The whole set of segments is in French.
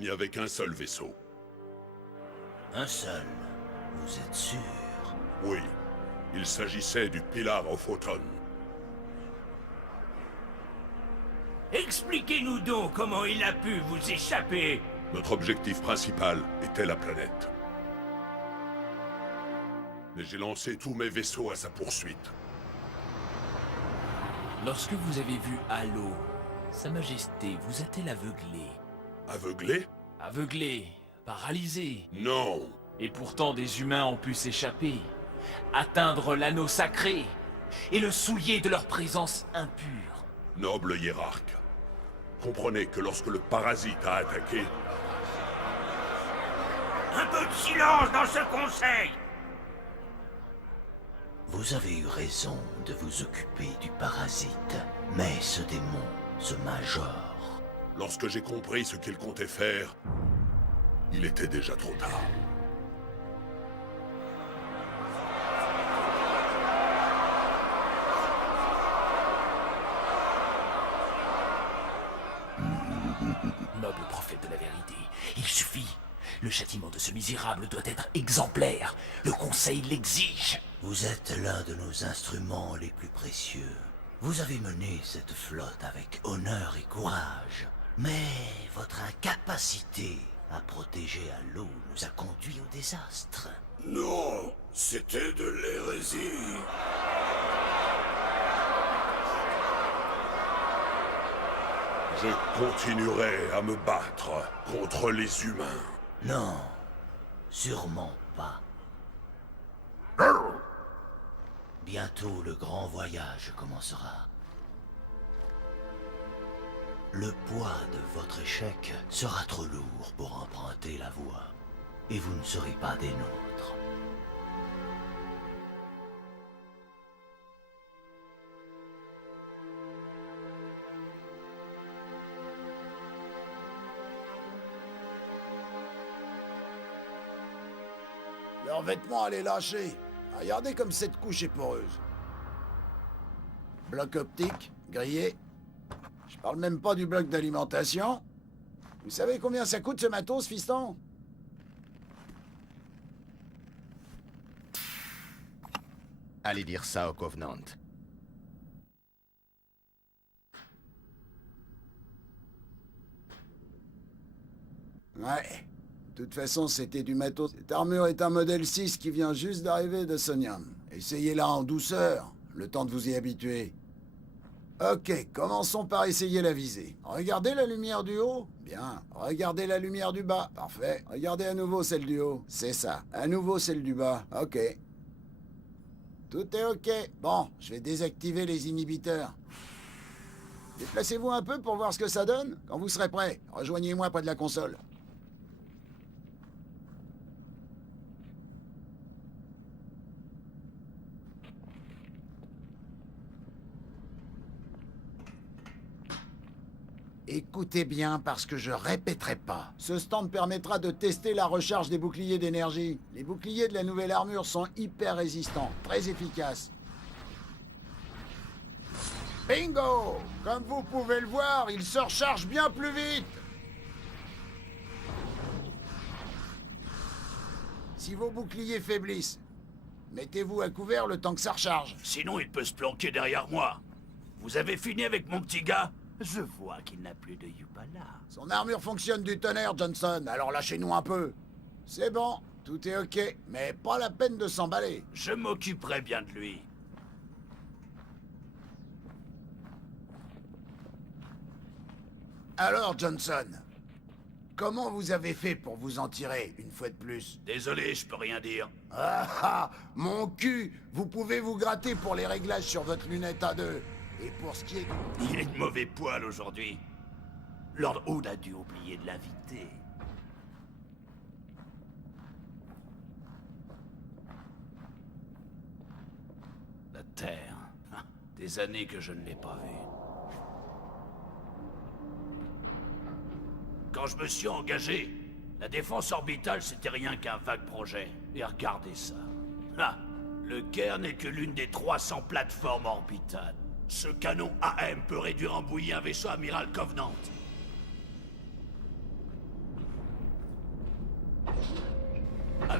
Il n'y avait qu'un seul vaisseau. Un seul. Vous êtes sûr? Oui, il s'agissait du Pillar of Autumn. Expliquez-nous donc comment il a pu vous échapper. Notre objectif principal était la planète. Mais j'ai lancé tous mes vaisseaux à sa poursuite. Lorsque vous avez vu Halo, Sa Majesté vous a-t-elle aveuglé? Aveuglé? Aveuglé, paralysé. Non! Et pourtant des humains ont pu s'échapper, atteindre l'anneau sacré, et le souiller de leur présence impure. Noble hiérarque, comprenez que lorsque le parasite a attaqué, Un peu de silence dans ce conseil! Vous avez eu raison de vous occuper du parasite. Mais ce démon, ce major... lorsque j'ai compris ce qu'il comptait faire, il était déjà trop tard. Noble prophète de la vérité, il suffit. Le châtiment de ce misérable doit être exemplaire. Le Conseil l'exige. Vous êtes l'un de nos instruments les plus précieux. Vous avez mené cette flotte avec honneur et courage. Mais votre incapacité à protéger Halo nous a conduits au désastre. Non, c'était de l'hérésie. Je continuerai à me battre contre les humains. Non, sûrement pas. Bientôt le grand voyage commencera. Le poids de votre échec sera trop lourd pour emprunter la voie. Et vous ne serez pas des nôtres. Leurs vêtements allaient lâcher. Regardez comme cette couche est poreuse. Bloc optique, grillé. Je parle même pas du bloc d'alimentation. Vous savez combien ça coûte ce matos, fiston? Allez dire ça au Covenant. Ouais. De toute façon, c'était du matos. Cette armure est un modèle 6 qui vient juste d'arriver de Sonium. Essayez-la en douceur, le temps de vous y habituer. Ok, commençons par essayer la visée. Regardez la lumière du haut. Bien. Regardez la lumière du bas. Parfait. Regardez à nouveau celle du haut. C'est ça. À nouveau celle du bas. Ok. Tout est ok. Bon, je vais désactiver les inhibiteurs. Déplacez-vous un peu pour voir ce que ça donne. Quand vous serez prêt, rejoignez-moi près de la console. Écoutez bien parce que je répéterai pas. Ce stand permettra de tester la recharge des boucliers d'énergie. Les boucliers de la nouvelle armure sont hyper résistants, très efficaces. Bingo! Comme vous pouvez le voir, il se recharge bien plus vite. Si vos boucliers faiblissent, mettez-vous à couvert le temps que ça recharge. Sinon, il peut se planquer derrière moi. Vous avez fini avec mon petit gars? Je vois qu'il n'a plus de Yupala. Son armure fonctionne du tonnerre, Johnson, alors lâchez-nous un peu. C'est bon, tout est ok, mais pas la peine de s'emballer. Je m'occuperai bien de lui. Alors, Johnson, comment vous avez fait pour vous en tirer, une fois de plus? Désolé, je peux rien dire. Ah ah, mon cul! Vous pouvez vous gratter pour les réglages sur votre lunette A2. Et pour ce qui est du... Il est de mauvais poil aujourd'hui. Lord Hood a dû oublier de l'inviter. La Terre. Des années que je ne l'ai pas vue. Quand je me suis engagé, la défense orbitale, c'était rien qu'un vague projet. Et regardez ça. Ah, le Caire n'est que l'une des 300 plateformes orbitales. Ce canon AM peut réduire en bouillie un vaisseau amiral Covenant.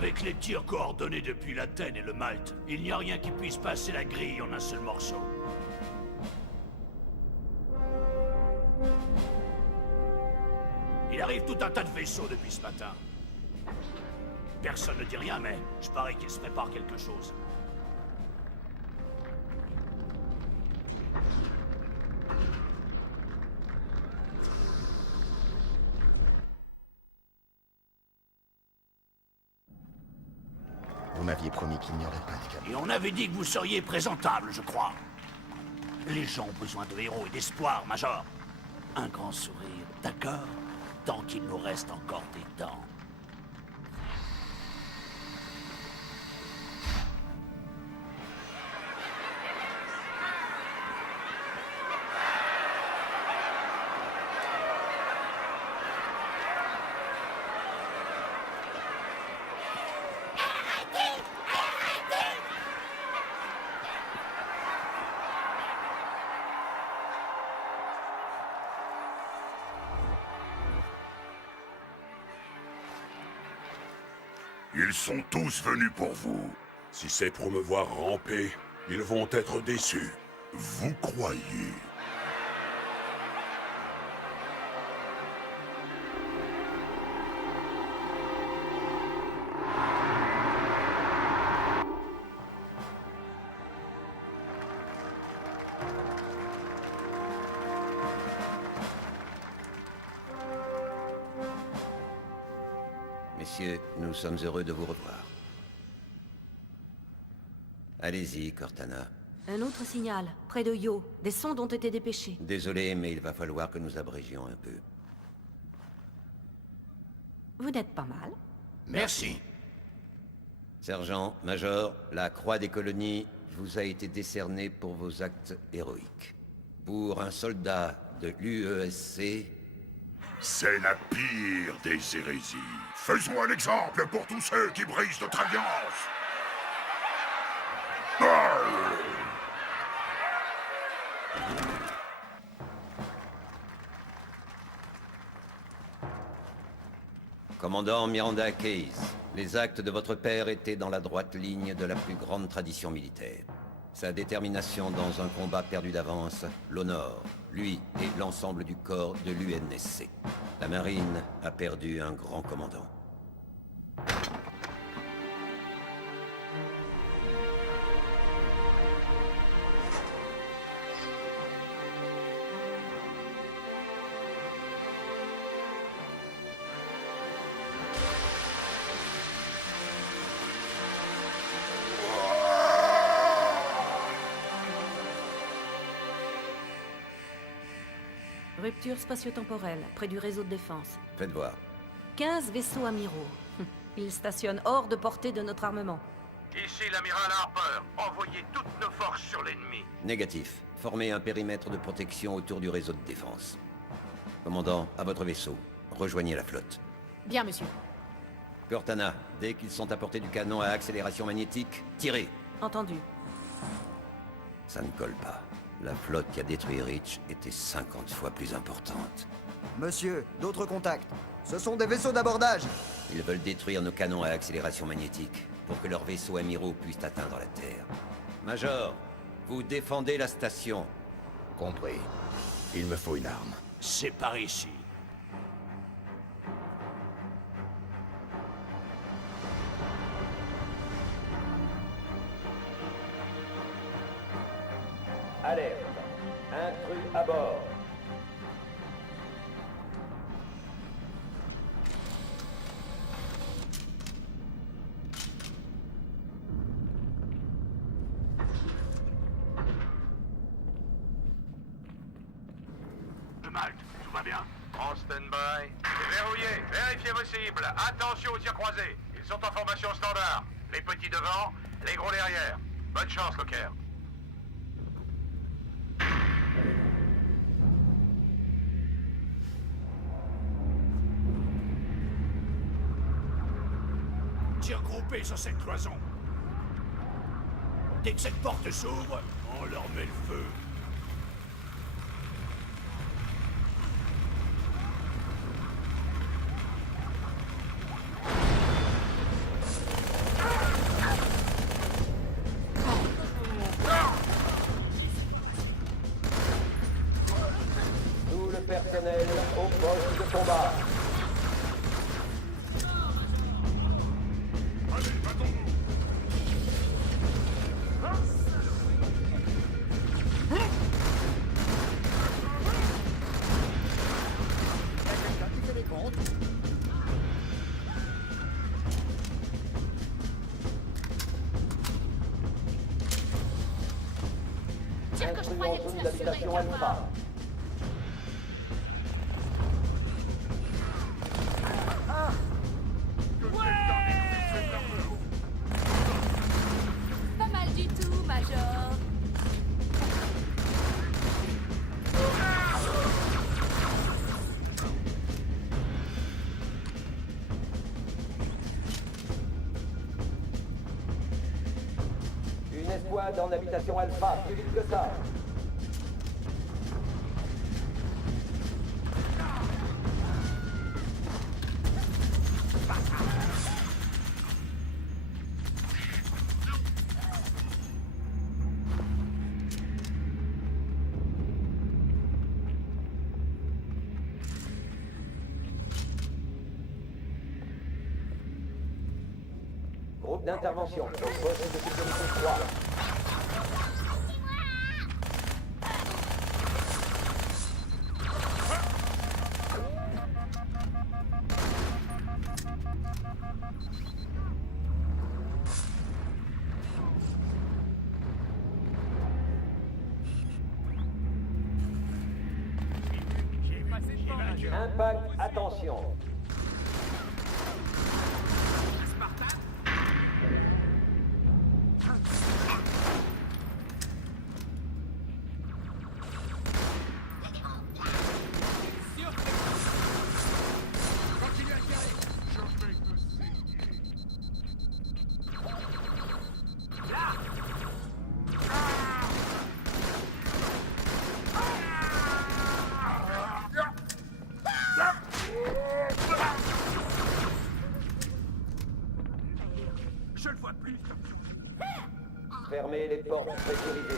Avec les tirs coordonnés depuis l'Athènes et le Malte, il n'y a rien qui puisse passer la grille en un seul morceau. Il arrive tout un tas de vaisseaux depuis ce matin. Personne ne dit rien, mais je parie qu'il se prépare quelque chose. Vous m'aviez promis qu'il n'y aurait pas de cadeau. Et on avait dit que vous seriez présentable, je crois. Les gens ont besoin de héros et d'espoir, Major. Un grand sourire, d'accord? Tant qu'il nous reste encore des dents. Ils sont tous venus pour vous. Si c'est pour me voir ramper, ils vont être déçus. Vous croyez? Messieurs, nous sommes heureux de vous revoir. Allez-y, Cortana. Un autre signal, près de Io. Des sondes ont été dépêchées. Désolé, mais il va falloir que nous abrégions un peu. Vous n'êtes pas mal. Merci. Sergent, Major, la Croix des colonies vous a été décernée pour vos actes héroïques. Pour un soldat de l'UESC, C'est la pire des hérésies. Faisons un exemple pour tous ceux qui brisent notre alliance. Arr! Commandant Miranda Case, les actes de votre père étaient dans la droite ligne de la plus grande tradition militaire. Sa détermination dans un combat perdu d'avance l'honore, lui et l'ensemble du corps de l'UNSC. La marine a perdu un grand commandant. Rupture spatio-temporelle, près du réseau de défense. Faites voir. 15 vaisseaux amiraux. Ils stationnent hors de portée de notre armement. Ici l'amiral Harper. Envoyez toutes nos forces sur l'ennemi. Négatif. Formez un périmètre de protection autour du réseau de défense. Commandant, à votre vaisseau. Rejoignez la flotte. Bien, monsieur. Cortana, dès qu'ils sont à portée du canon à accélération magnétique, tirez. Entendu. Ça ne colle pas. La flotte qui a détruit Reach était 50 fois plus importante. Monsieur, d'autres contacts. Ce sont des vaisseaux d'abordage. Ils veulent détruire nos canons à accélération magnétique pour que leurs vaisseaux amiraux puissent atteindre la Terre. Major, vous défendez la station. Compris. Il me faut une arme. C'est par ici. Alerte. Intrus à bord. Le Malte, tout va bien? En stand-by. Verrouillé. Vérifiez vos cibles. Attention aux tirs croisés. Ils sont en formation standard. Les petits devant, les gros derrière. Bonne chance, Locker. Tir groupé sur cette cloison. Dès que cette porte s'ouvre, on leur met le feu. personnel au poste de combat. Intrus en zone d'habitation Alpha. Pas mal du tout, Major. Une escouade en habitation Alpha, plus vite que ça. Groupe d'intervention, au poste de sécurité 3. Impact, attention. Fermez les portes pressurisées.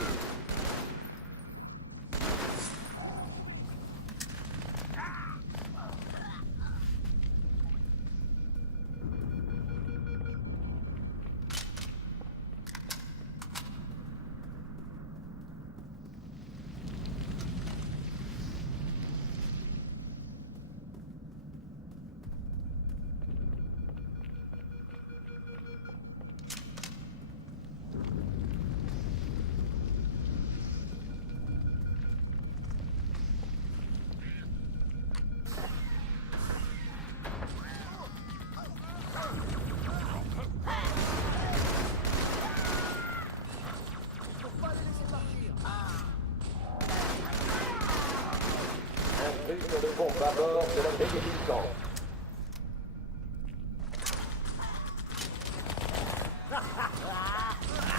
Intrus sur le pont bâbord de la baie des Vulcans.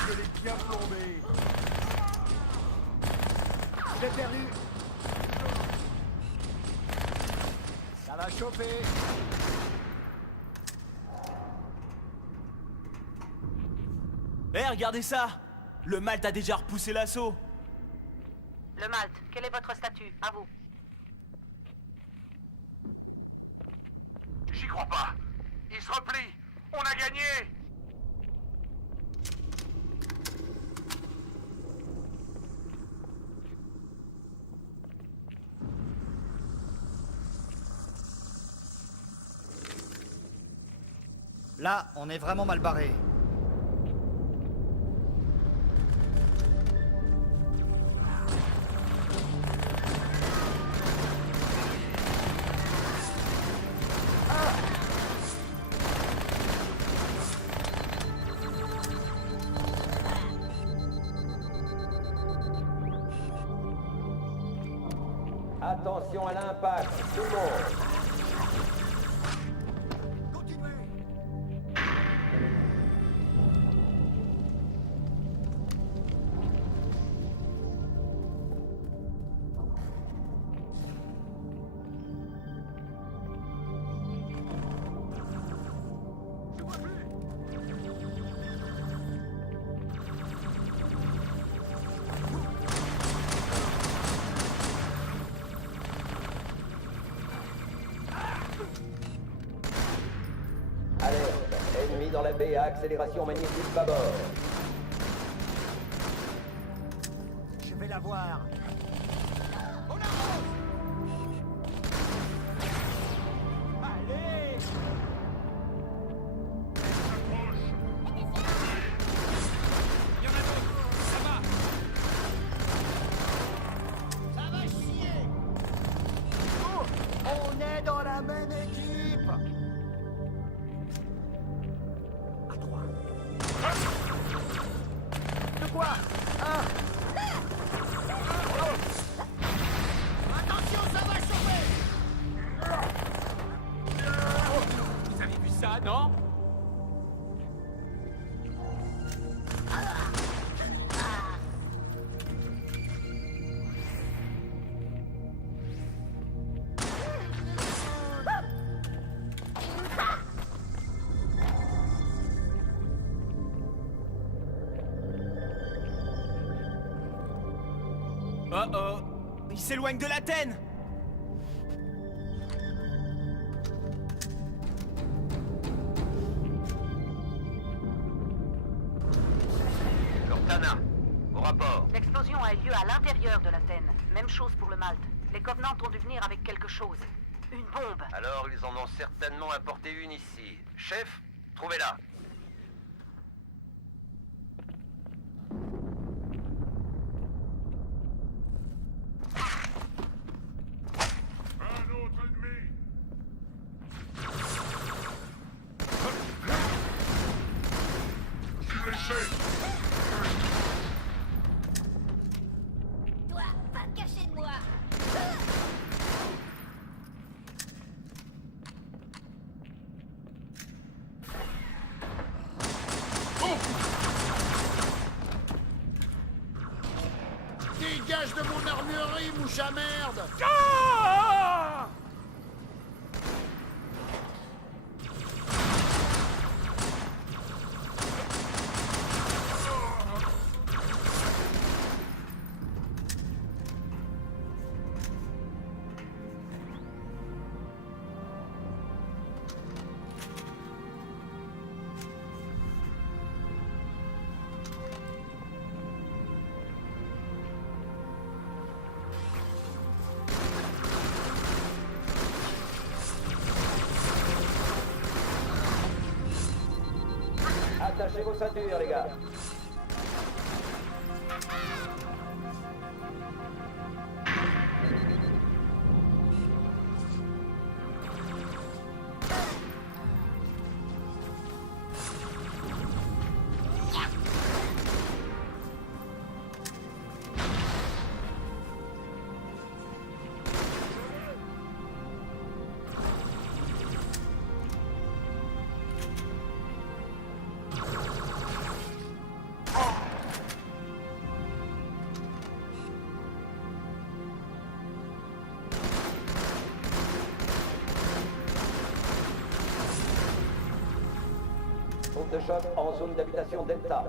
Je l'ai bien plombé. J'ai perdu. Ça va chauffer. Eh, regardez ça! Le Malte a déjà repoussé l'assaut! Le Malte, quel est votre statut? À vous. J'y crois pas. Il se replie. On a gagné. Là, on est vraiment mal barré. Attention à l'impact, tout le monde. dans la baie à accélération magnétique bâbord. Je vais la voir. Allez! Il y en a d'autres, ça va. Ça va chier. On est dans la même équipe. À droite. De quoi? Attention, ça va chauffer. Vous avez vu ça, non? Oh oh! Il s'éloigne de l'Athènes! Cortana, au rapport. L'explosion a eu lieu à l'intérieur de l'Athènes. Même chose pour le Malte. Les Covenants ont dû venir avec quelque chose. Une bombe. Alors, ils en ont certainement apporté une ici. Chef, trouvez-la. Un autre ennemi. Toi, va te cacher de moi. Dégage de mon armurerie, mouche à merde! Attachez vos ceintures, les gars. Groupe de choc en zone d'habitation Delta.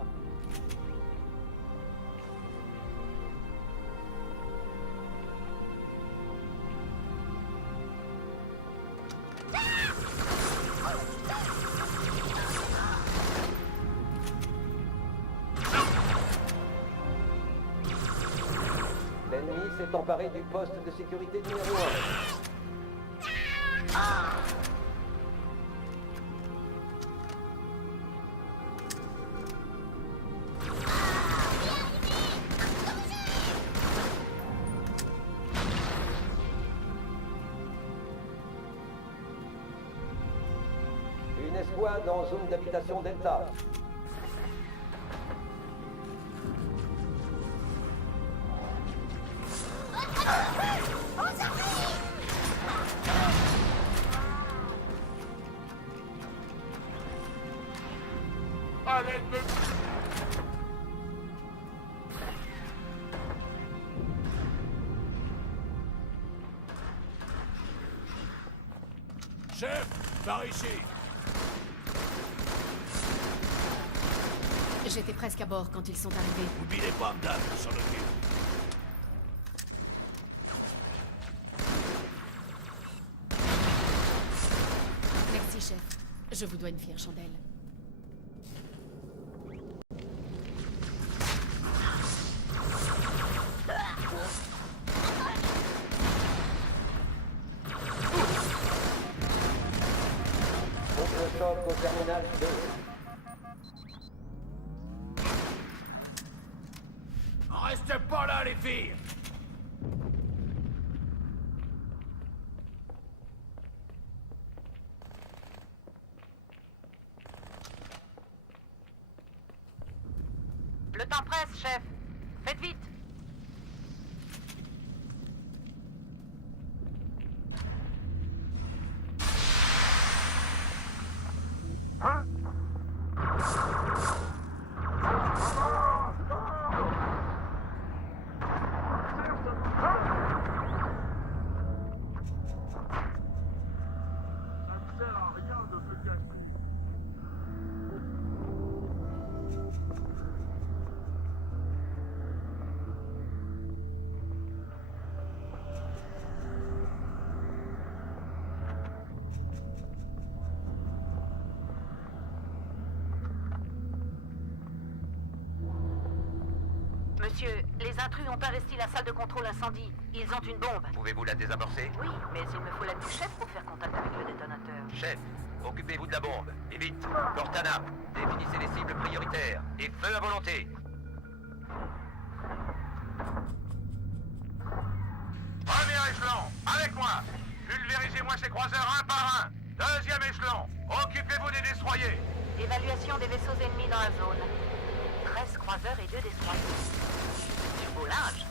L'ennemi s'est emparé du poste de sécurité numéro 1. Une escouade en zone d'habitation Delta. Chef, par ici. J'étais presque à bord quand ils sont arrivés. N'oubliez pas, madame, on s'en occupe. Merci, chef. Je vous dois une fière chandelle. choc au terminal 2. Restez pas là, les filles! Le temps presse, chef. Faites vite. Monsieur, les intrus ont investi la salle de contrôle incendie. Ils ont une bombe. Pouvez-vous la désamorcer? Oui, mais il me faut l'aide du chef pour faire contact avec le détonateur. Chef, occupez-vous de la bombe. Et vite. Cortana, définissez les cibles prioritaires. Et feu à volonté. Premier échelon, avec moi. Pulvérisez-moi ces croiseurs un par un. Deuxième échelon, occupez-vous des destroyers. Évaluation des vaisseaux ennemis dans la zone. 13 croiseurs et 2 destroyers. Du beau linge.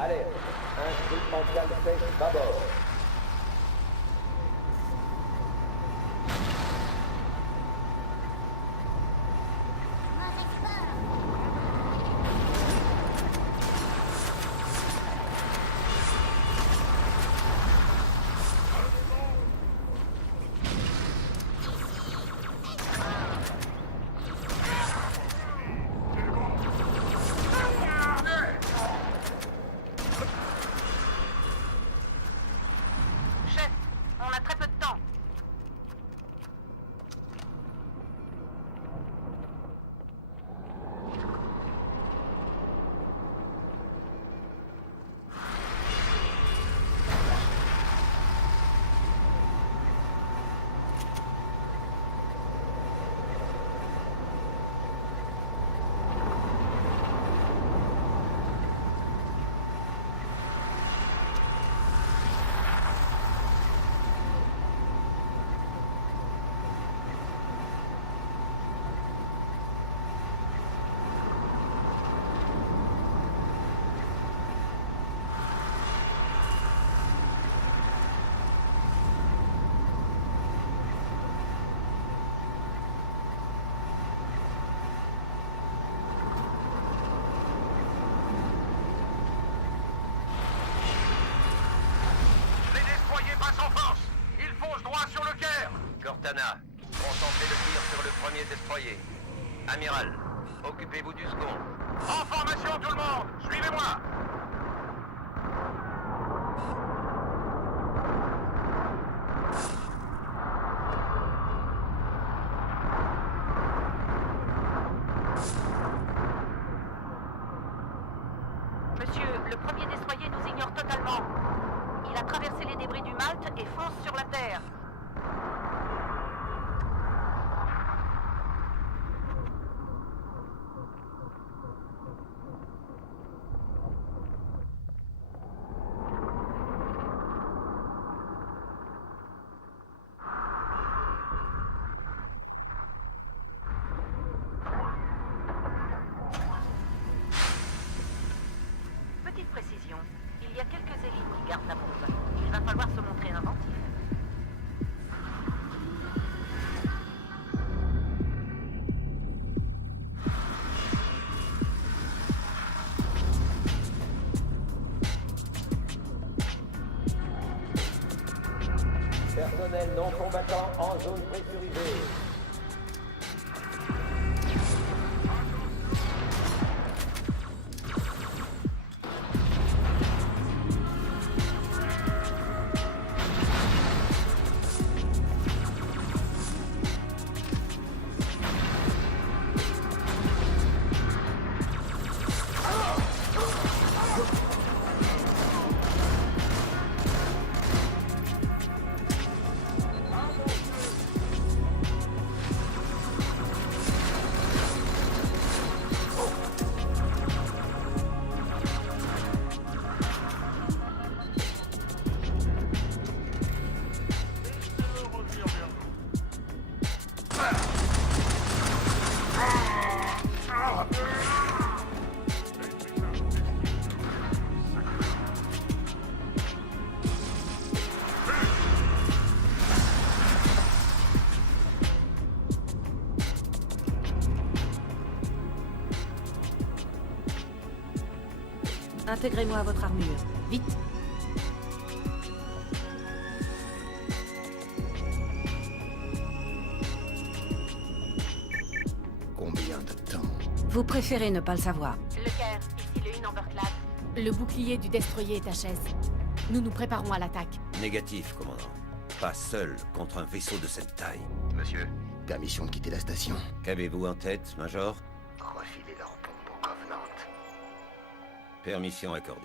Alerte. Instrumental sèche d'abord. Chef, on a très peu de temps. Les destroyers passent en force. Ils foncent droit sur le Caire. Cortana, concentrez le tir sur le premier destroyer. Amiral, occupez-vous du second. En formation tout le monde, suivez-moi. Monsieur, le premier destroyer nous ignore totalement. Il a traversé les débris du Malte et fonce sur la Terre. Petite précision, il y a quelques élites qui gardent la bombe. Il va falloir se montrer inventif. Personnel non combattant en zone pressurisée. Intégrez-moi à votre armure. Vite. Combien de temps? Vous préférez ne pas le savoir. Le Caire, ici le Overclad. Le bouclier du destroyer est HS. Nous nous préparons à l'attaque. Négatif, commandant. Pas seul contre un vaisseau de cette taille. Monsieur, Permission de quitter la station. Qu'avez-vous en tête, Major? Refiler leur bombe au Covenant. Permission accordée.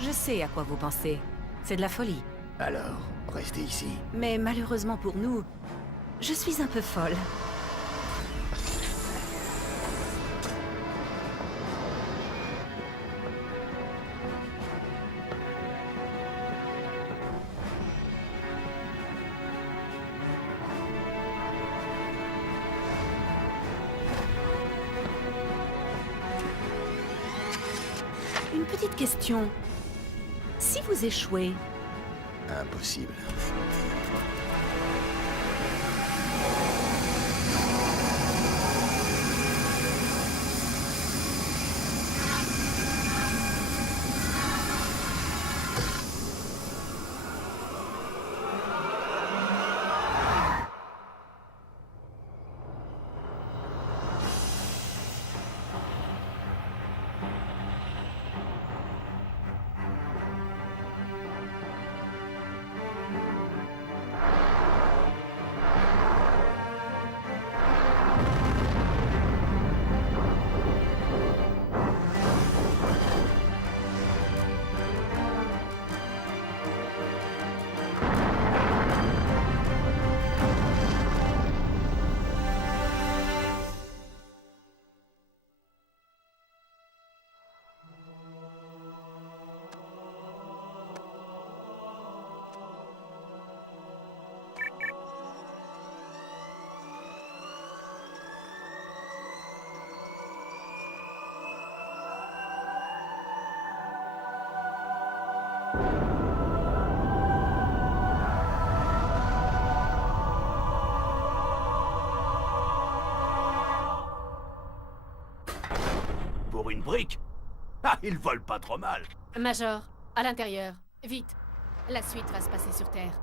Je sais à quoi vous pensez. C'est de la folie. Alors, restez ici. Mais malheureusement pour nous, je suis un peu folle. Une petite question. Si vous échouez, Impossible. Pour une brique? Ah, ils volent pas trop mal. Major, à l'intérieur. Vite. La suite va se passer sur Terre.